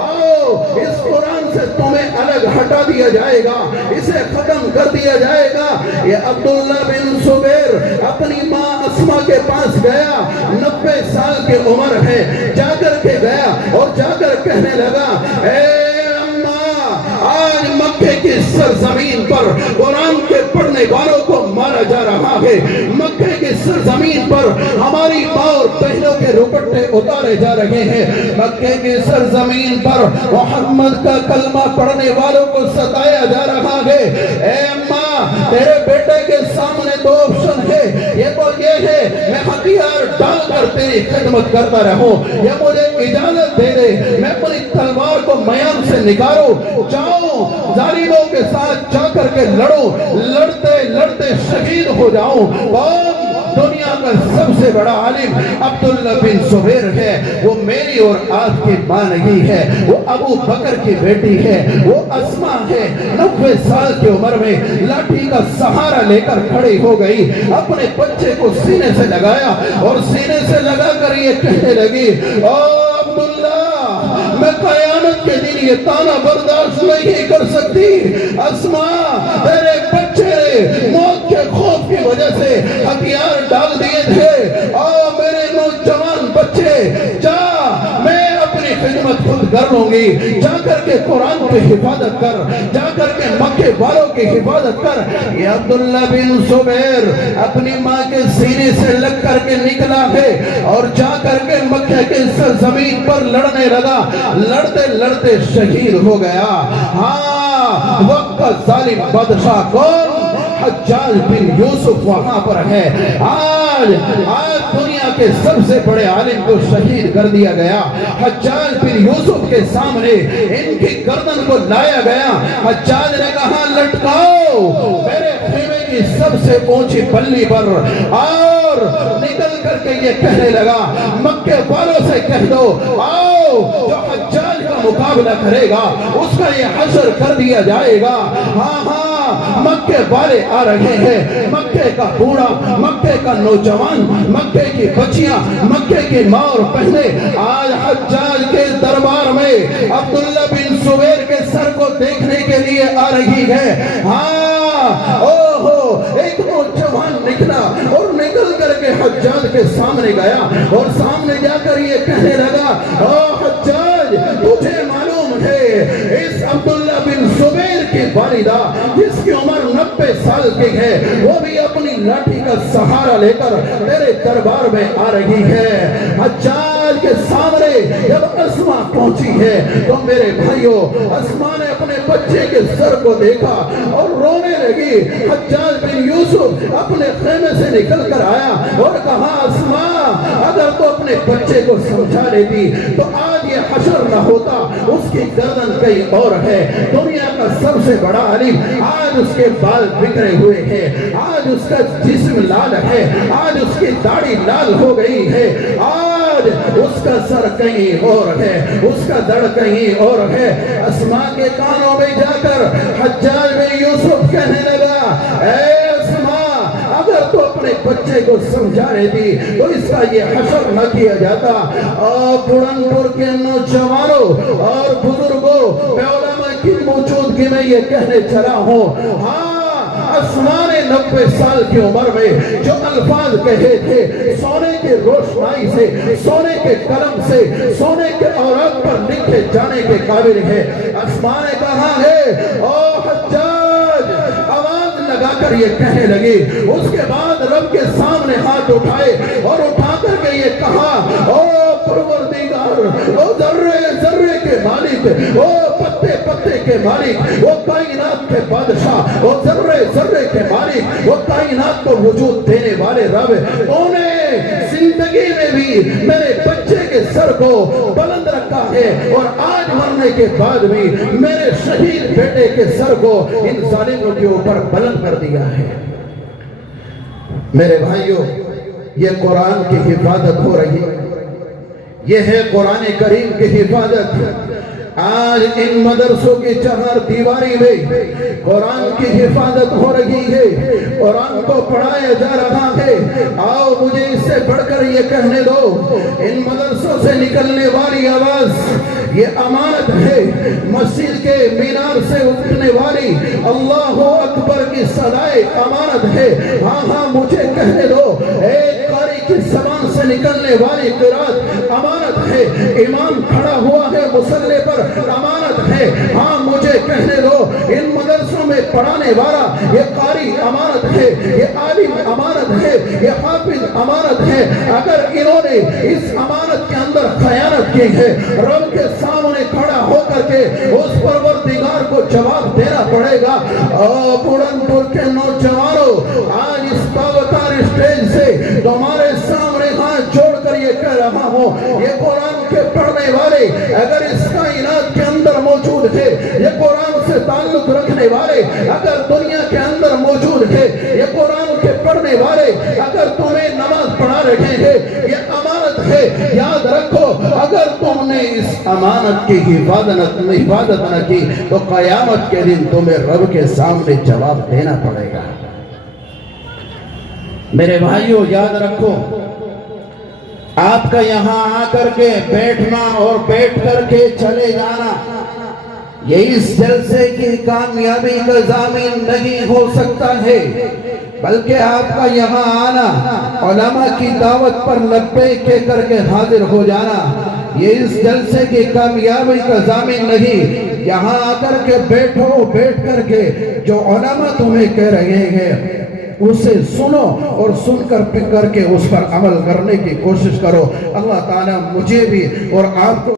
آؤ اس قرآن سے تمہیں الگ ہٹا دیا جائے گا، اسے ختم کر دیا جائے گا۔ یہ عبداللہ بن زبیر اپنی ماں اسما کے پاس گیا، 90 سال کی عمر ہے، جا کر کے گیا اور جا کر کہنے لگا، اے آج مکے کی سرزمین پر قرآن کے پڑھنے والوں کو مارا جا رہا ہے، مکے کی سرزمین پر ہماری ماں اور بہنوں کے روپٹے اتارے جا رہے ہیں، مکے کی سرزمین پر محمد کا کلمہ پڑھنے والوں کو ستایا جا رہا ہے۔ اے اماں، تیرے بیٹے کے سامنے دو آپشن ہے، یہ تو یہ ہے میں ہتھیار ڈال کر تیری خدمت کرتا رہوں، یا مجھے اجازت دے دے میں اپنی تلوار کو میان سے نکالوں، جاؤ ظالموں کے ساتھ جا کر کے لڑو، لڑتے لڑتے شہید ہو جاؤں۔ دنیا کا سب سے بڑا عالم عبداللہ بن زبیر ہے، وہ میری اور آپ کی ماں نہیں ہے، وہ ابو بکر کی بیٹی ہے، وہ اسما ہے، 90 سال کی عمر میں لاٹھی کا سہارا لے کر کھڑی ہو گئی، اپنے بچے کو سینے سے لگایا اور سینے سے لگا کر یہ کہنے لگی، او عبداللہ، میں قیامت کے دن یہ تانا برداشت نہیں کر سکتی۔ اسما، تیرے بچے نے موت کے خوف کی وجہ سے ہتھیار ڈال دیے تھے، آؤ میرے نوجوان بچے، جا میں اپنی خدمت خود کر لوں گی، جا کر کے قرآن کی حفاظت کر، جا کر کے مکے والوں کی حفاظت کر۔ یہ عبداللہ بن زبیر اپنی ماں کے سینے سے لگ کر کے نکلا ہے اور جا کر کے مکے کی سرزمین پر لڑنے لگا، لڑتے لڑتے شہید ہو گیا۔ ہاں، وقت کا ظالم بادشاہ کون؟ حجاج بن یوسف وہاں پر ہے۔ آج دنیا کے سب سے بڑے عالم کو شہید کر دیا گیا۔ حجاج بن یوسف کے سامنے ان کی گردن کو لایا گیا، حجاج نے کہا لٹکاؤ میرے خیمے کی سب سے اونچی پلی پر، اور نکل کر کے یہ کہنے لگا، مکے والوں سے کہہ دو، آؤ جو حجاج کا مقابلہ کرے گا اس کا یہ حشر کر دیا جائے گا۔ ہاں ہاں، مکے والے آ رہے ہیں، مکے کا بوڑھا، مکے کا نوجوان، مکے کی بچیاں، مکے کی ماں اور بہنیں آج حجاج کے دربار میں عبداللہ بن زبیر کے سر کو دیکھنے کے لیے آ رہی ہے۔ ہاں، اوہو، ایک نوجوان نکلا اور نکل کر کے حجاج کے سامنے گیا اور سامنے جا کر یہ کہنے لگا، او حجاج، تجھے معلوم ہے اس عبداللہ بن زبیر کی والدہ جس کی عمر 90 سال کی ہے، وہ بھی اپنی لاٹھی کا سہارا لے کر تیرے دربار میں آ رہی ہے۔ حجاج کے سامنے جب اسما پہنچی ہے تو میرے بھائیوں، اسما نے اپنے بچے کے سر کو دیکھا اور رونے لگی۔ حجاج بن یوسف اپنے خیمے سے نکل کر آیا اور کہا، اسما، اگر تو اپنے بچے کو سمجھا لیتی تو آج یہ حشر نہ ہوتا، اس کی گردن کہیں اور ہے۔ دنیا کا سب سے بڑا عالم، آج اس کے بال بکھرے ہوئے ہیں، آج اس کا جسم لال ہے، آج اس کی داڑھی لال ہو گئی ہے، آج اس کا سر کہیں اور ہے، اس کا دڑ کہیں اور ہے۔ اسما کے کانوں میں جا کر حجاج بن یوسف کہنے لگا، اے اسما، اگر تو اپنے بچے کو سمجھا رہی تو اس کا یہ حشر نہ کیا جاتا۔ اور پورن پور کے نوجوانوں اور بزرگوں، میں علماء کی موجودگی میں یہ کہنے چلا ہوں، ہاں، اسما نے 90 سال کی عمر میں جو الفاظ کہے تھے، سونے کے روشنائی سے، سونے کے قلم سے، سونے کے اوراق پر لکھے جانے کے قابل ہے۔ اسما نے کہا ہے، او حجاج، آواز لگا کر یہ کہنے لگی، اس کے بعد رب کے سامنے ہاتھ اٹھائے اور اٹھا کر کے یہ کہا، او پروردگار، او ذرے ذرے کے مالک، او پتے پتے کے مالک، وہ کائنات کے بادشاہ، وہ ذرے ذرے کے مالک، وہ کائنات کو وجود دینے والے رب، تو نے زندگی میں بھی میرے بچے کے سر کو بلند رکھا ہے اور آج مرنے کے بعد بھی میرے شہید بیٹے کے سر کو ان ظالموں کے اوپر بلند کر دیا ہے۔ میرے بھائیوں، یہ قرآن کی حفاظت ہو رہی ہے، یہ ہے قرآن کریم کی حفاظت۔ آج ان مدرسوں کی چہار دیواری میں قرآن کی حفاظت ہو رہی ہے، قرآن کو پڑھایا جا رہا ہے۔ آؤ مجھے اس سے بڑھ کر یہ کہنے دو، ان مدرسوں سے نکلنے والی آواز یہ امانت ہے، مسجد کے مینار سے اٹھنے والی اللہ اکبر کی صدائے امانت ہے۔ ہاں ہاں مجھے کہنے دو، ایک قاری کی زبان سے نکلنے والی قرات امانت ہے، امام کھڑا ہوا ہے مصلی پر امانت ہے۔ ہاں مجھے کہنے دو، ان مدرسوں میں پڑھانے والا یہ قاری امانت ہے، یہ عالم امانت ہے، یہ حافظ امانت ہے۔ اگر انہوں نے اس امانت کے اندر خیانت کی ہے، رب کے سامنے کھڑا ہو کر کے اس پروردگار کو جواب دینا پڑے گا۔ پورن پور کے نوجوانوں، آج اس باوقار اسٹیج سے تمہارے سامنے ہاتھ جوڑ کر یہ کہہ رہا ہوں، یہ قرآن کے پڑھنے والے اگر اس کائنات کے اندر موجود ہے، یہ قرآن سے تعلق رکھنے والے اگر دنیا کے اندر موجود ہے، یہ قرآن کے پڑھنے والے اگر تمہیں نماز پڑھا رہے ہیں، یہ امانت ہے۔ یاد رکھو، اگر تم نے اس امانت کی حفاظت نہ کی تو قیامت کے دن تمہیں رب کے سامنے جواب دینا پڑے گا۔ میرے بھائیوں یاد رکھو، آپ کا یہاں آ کر کے بیٹھنا اور بیٹھ کر کے چلے جانا یہ اس جلسے کی کامیابی کا ضامن نہیں ہو سکتا ہے، بلکہ آپ کا یہاں آنا، علماء کی دعوت پر لبیک کہہ کر کے حاضر ہو جانا یہ اس جلسے کی کامیابی کا ضامن نہیں۔ یہاں آ کر کے بیٹھو، بیٹھ کر کے جو علماء تمہیں کہہ رہے ہیں اسے سنو اور سن کر کے اس پر عمل کرنے کی کوشش کرو۔ اللہ تعالیٰ مجھے بھی اور آپ کو